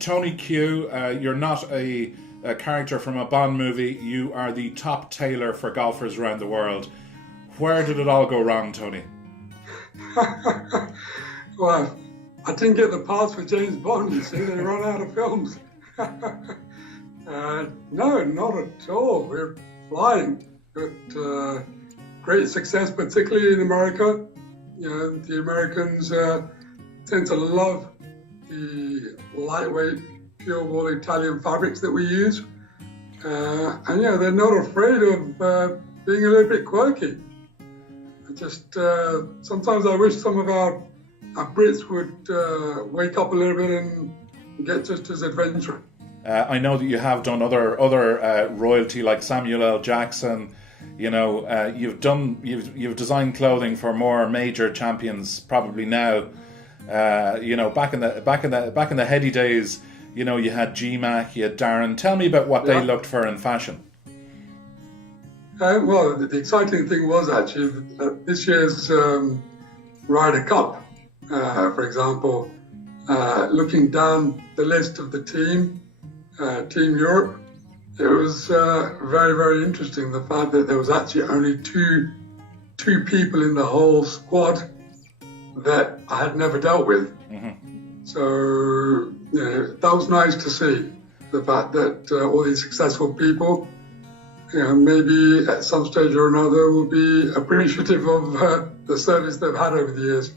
Tony Q, you're not a character from a Bond movie. You are the top tailor for golfers around the world. Where did it all go wrong, Tony? Well, I didn't get the parts for James Bond, you see. They run out of films. No, not at all. We're flying. But great success, particularly in America. You know, the Americans tend to love the lightweight, pure wool Italian fabrics that we use. And yeah, they're not afraid of being a little bit quirky. Sometimes I wish some of our Brits would wake up a little bit and get just as adventurous. I know that you have done other royalty like Samuel L. Jackson. You know, you've designed clothing for more major champions probably now. You know, back in the heady days, you know, you had G-Mac, you had Darren. Tell me about what they looked for in fashion. Well, the exciting thing was actually this year's Ryder Cup, for example, looking down the list of the Team Europe, it was very, very interesting, the fact that there was actually only two people in the whole squad that I had never dealt with. Mm-hmm. So, you know, that was nice to see, the fact that all these successful people, you know, maybe at some stage or another will be appreciative of the service they've had over the years.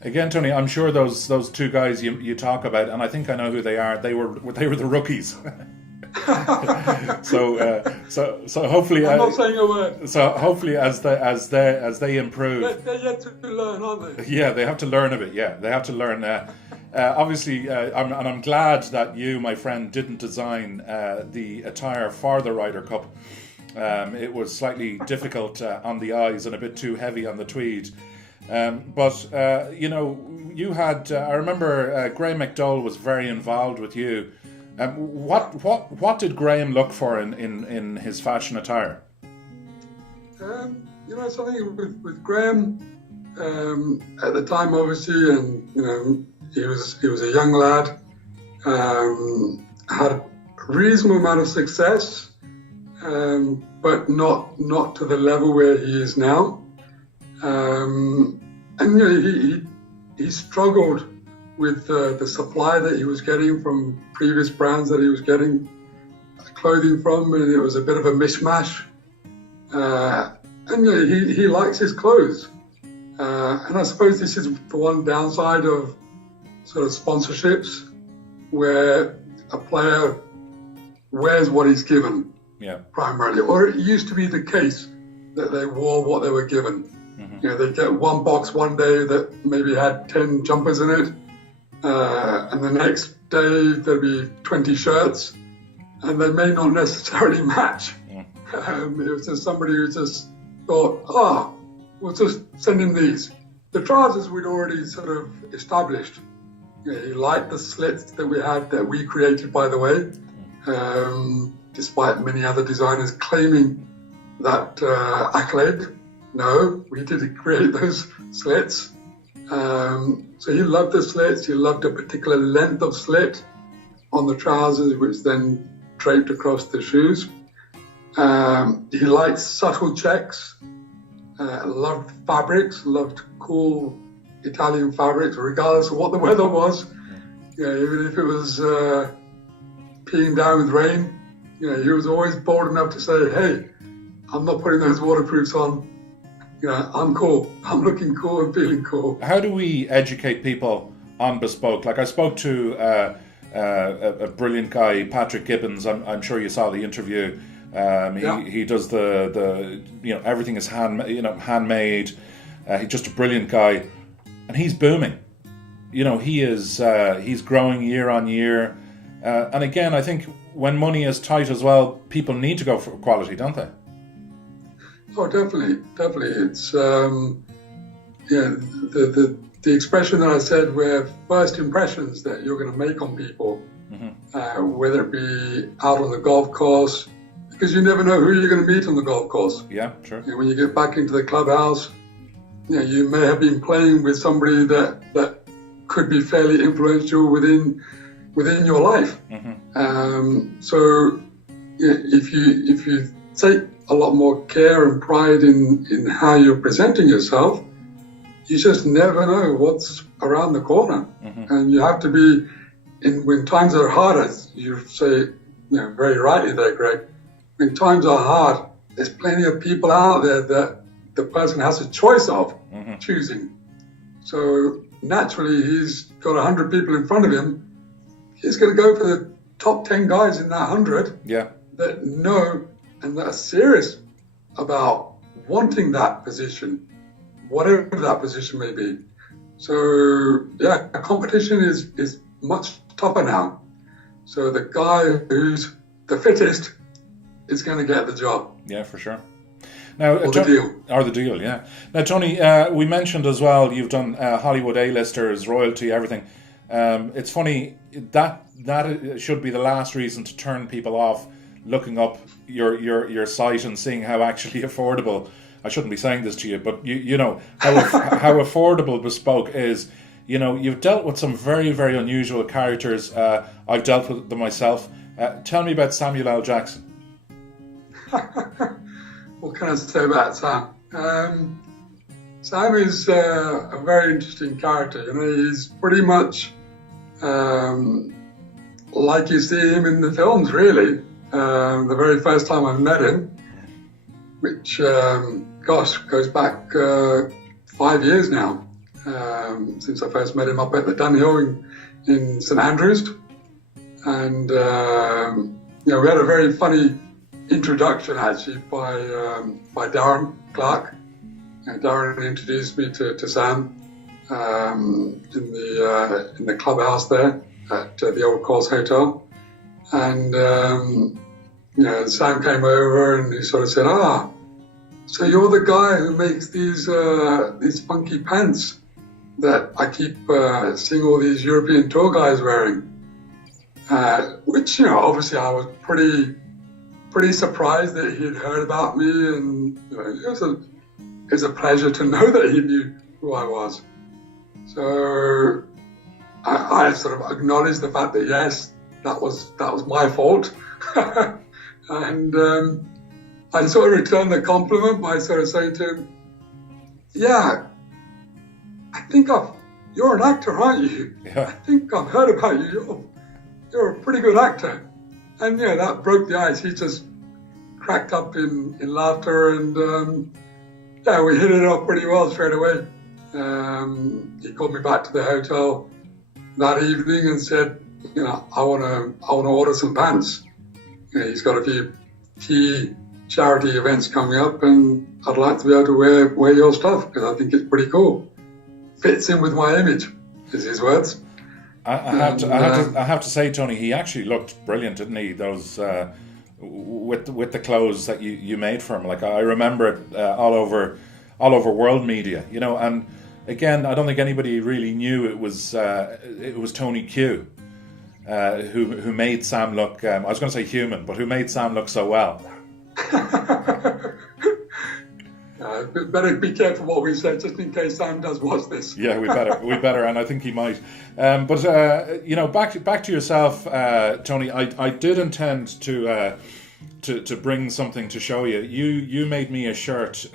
Again, Tony, I'm sure those two guys you talk about, and I think I know who they are. They were the rookies. so hopefully, I'm not saying a word. So hopefully, as they improve, they're yet to learn, aren't they? Yeah, they have to learn a bit. Yeah, they have to learn. Obviously, I'm glad that you, my friend, didn't design the attire for the Ryder Cup. It was slightly difficult on the eyes and a bit too heavy on the tweed. But you know, you had. I remember Graham McDowell was very involved with you. What did Graham look for in his fashion attire? You know, something with Graham at the time, obviously, and you know, he was a young lad, had a reasonable amount of success, but not to the level where he is now. And you know, he struggled with the supply that he was getting from previous brands that he was getting clothing from, and it was a bit of a mishmash. And you know, he likes his clothes, and I suppose this is the one downside of sort of sponsorships, where a player wears what he's given, primarily, or it used to be the case that they wore what they were given. You know, they'd get one box one day that maybe had 10 jumpers in it, and the next day there'd be 20 shirts, and they may not necessarily match. It was just somebody who just thought, we'll just send him these. The trousers we'd already sort of established. You know, he liked the slits that we had, that we created, by the way, despite many other designers claiming that accolade. No, we didn't create those slits. So he loved the slits. He loved a particular length of slit on the trousers, which then draped across the shoes. He liked subtle checks, loved fabrics, loved cool Italian fabrics, regardless of what the weather was. You know, even if it was peeing down with rain, you know, he was always bold enough to say, hey, I'm not putting those waterproofs on. You know, I'm cool. I'm looking cool and feeling cool. How do we educate people on bespoke? Like, I spoke to a brilliant guy, Patrick Gibbons. I'm sure you saw the interview. He does the you know, everything is handmade. He's just a brilliant guy, and he's booming. You know, he's growing year on year. And again, I think when money is tight as well, people need to go for quality, don't they? Oh, definitely. It's the expression that I said, where first impressions that you're going to make on people, whether it be out on the golf course, because you never know who you're going to meet on the golf course. Yeah, sure. You know, when you get back into the clubhouse, you know, you may have been playing with somebody that could be fairly influential within within your life. So if you take a lot more care and pride in how you're presenting yourself, you just never know what's around the corner. And you have to be, when times are hard, as you say, very rightly there, Greg, when times are hard, there's plenty of people out there that the person has a choice of choosing. So naturally, he's got 100 people in front of him. He's going to go for the top 10 guys in that 100 that know and that are serious about wanting that position, whatever that position may be. So, competition is much tougher now. So the guy who's the fittest is going to get the job. Yeah, for sure. Now, or the deal, yeah. Now, Tony, we mentioned as well, you've done Hollywood A-listers, royalty, everything. It's funny, that should be the last reason to turn people off looking up your site and seeing how actually affordable, I shouldn't be saying this to you, but you know how affordable Bespoke is. You've dealt with some very, very unusual characters. I've dealt with them myself. Tell me about Samuel L. Jackson. What can I say about Sam? Sam is a very interesting character. He's pretty much like you see him in the films, really. The very first time I met him, which, goes back 5 years now, since I first met him up at the Dunhill in St Andrews. And, we had a very funny introduction actually by Darren Clark. Darren introduced me to Sam in the clubhouse there at the Old Course Hotel, and Sam came over and he sort of said, so you're the guy who makes these funky pants that I keep seeing all these European tour guys wearing, which obviously I was pretty surprised that he had heard about me, and it was a pleasure to know that he knew who I was. So I sort of acknowledged the fact that yes, that was my fault, and I sort of returned the compliment by sort of saying to him, "Yeah, I think you're an actor, aren't you? Yeah. I think I've heard about you. You're a pretty good actor." And that broke the ice. He just cracked up in laughter, and we hit it off pretty well straight away. He called me back to the hotel that evening and said, I want to order some pants. He's got a few key charity events coming up, and I'd like to be able to wear your stuff because I think it's pretty cool. Fits in with my image, is his words. I have to say, Tony, he actually looked brilliant, didn't he? Those with the clothes that you made for him. Like I remember it all over world media, And again, I don't think anybody really knew it was Tony Q who made Sam look. I was going to say human, but who made Sam look so well. Better be careful what we say, just in case Sam does watch this. Yeah, we better, and I think he might. But back to yourself, Tony. I did intend to bring something to show you. You made me a shirt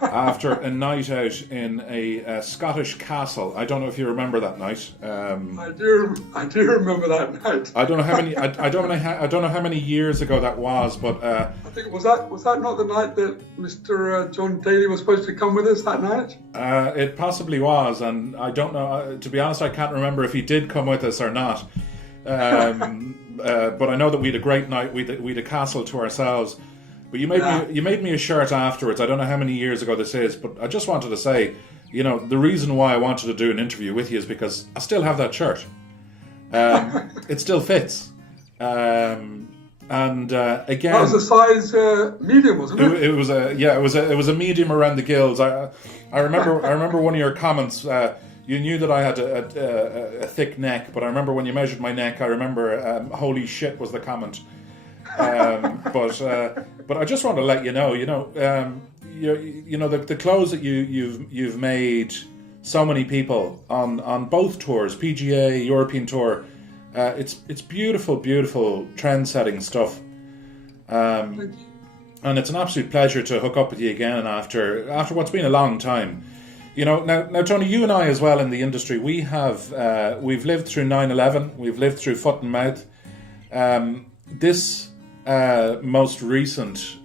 after a night out in a Scottish castle. I don't know if you remember that night. I do remember that night. I don't know how many. I don't know how many years ago that was, but I think was that not the night that Mr. John Daly was supposed to come with us that night? It possibly was, and I don't know. To be honest, I can't remember if he did come with us or not. But I know that we had a great night. We had a castle to ourselves. But you made me a shirt afterwards. I don't know how many years ago this is, but I just wanted to say, the reason why I wanted to do an interview with you is because I still have that shirt. It still fits. And again, that was a size medium, wasn't it? It was a medium around the gills. I remember one of your comments. You knew that I had a thick neck, but I remember when you measured my neck. I remember "holy shit" was the comment. But I just want to let you know, the clothes that you've made so many people on both tours, PGA, European Tour, It's beautiful, beautiful trend-setting stuff. Thank you. And it's an absolute pleasure to hook up with you again after what's been a long time. You know, now Tony, you and I as well in the industry, we've lived through 9/11, we've lived through foot and mouth. This most recent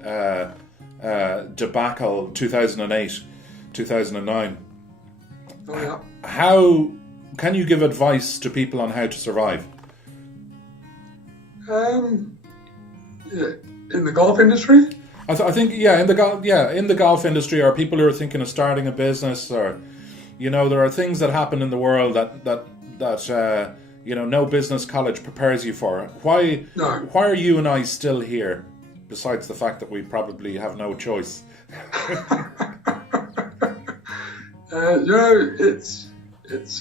debacle, 2008, 2009. Oh, yeah. How can you give advice to people on how to survive? Yeah, in the golf industry? I think in the golf industry, or people who are thinking of starting a business, or there are things that happen in the world that no business college prepares you for. Why are you and I still here? Besides the fact that we probably have no choice. It's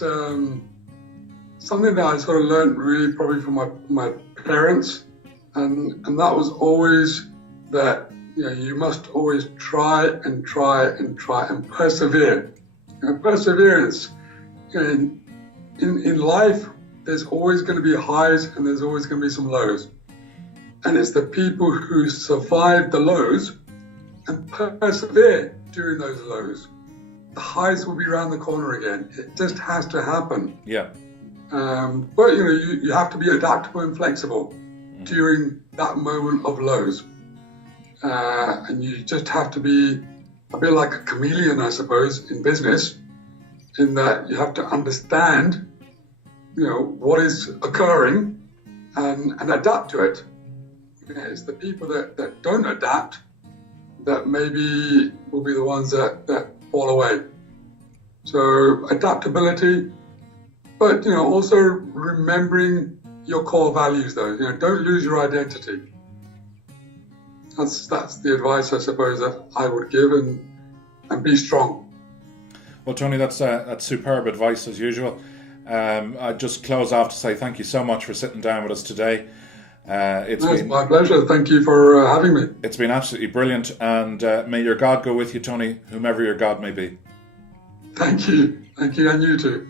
something that I sort of learned really probably from my parents, and that was always that you must always try and persevere. Perseverance in life, there's always going to be highs and there's always going to be some lows, and it's the people who survive the lows and persevere during those lows. The highs will be around the corner again. It just has to happen. Yeah. But you have to be adaptable and flexible during that moment of lows. And you just have to be a bit like a chameleon, I suppose, in business, in that you have to understand, what is occurring and adapt to it. It's the people that don't adapt that maybe will be the ones that fall away. So adaptability, but also remembering your core values though. Don't lose your identity. That's the advice I suppose that I would give, and be strong. Well, Tony, that's superb advice as usual. I'd just close off to say thank you so much for sitting down with us today. It's my pleasure. Thank you for having me. It's been absolutely brilliant, and may your God go with you, Tony, whomever your God may be. Thank you, and you too.